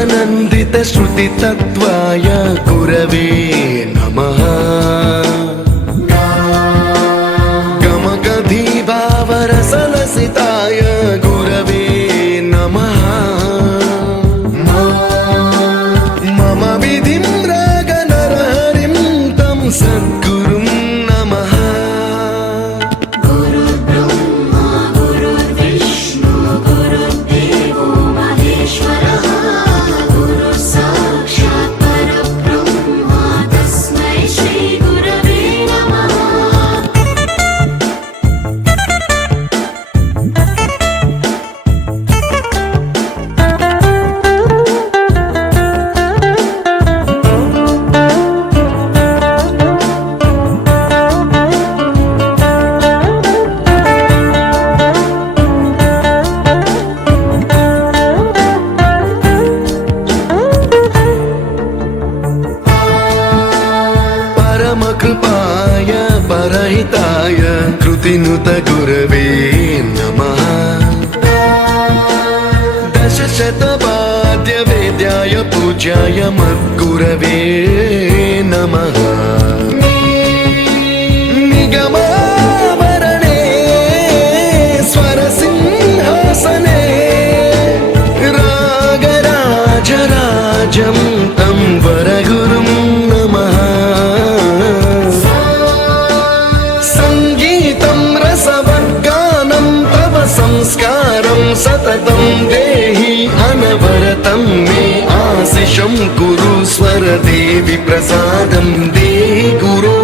सुरनन्दित श्रुतितत्त्वाय गुरवे नमः। गमगधीभावरसलसिताय गुरवे नमः। मम विधिं रागनरहरिं तं सद्गुरुं नमः। गुरुर्ब्रह्मा गुरुर्विष्णु गुरुर्देवो महेश्वरः गुरुः साक्षात् परब्रह्म तस्मै श्री गुरवे नमः। परमकृपाय परहिताय कृतिनुत गुरवे नमः। दशशतवाद्यवेद्याय पूज्याय मद्गुरवे नमः। निगमावरणे स्वरसिंहासने रागराजराजं तं वरगुरुं नमः। संगीतं रसवर्गानं तव संस्कारं सततं देहि अनवरतं मे आशिषं कुरु स्वरदेवि प्रसादं देहि गुरो।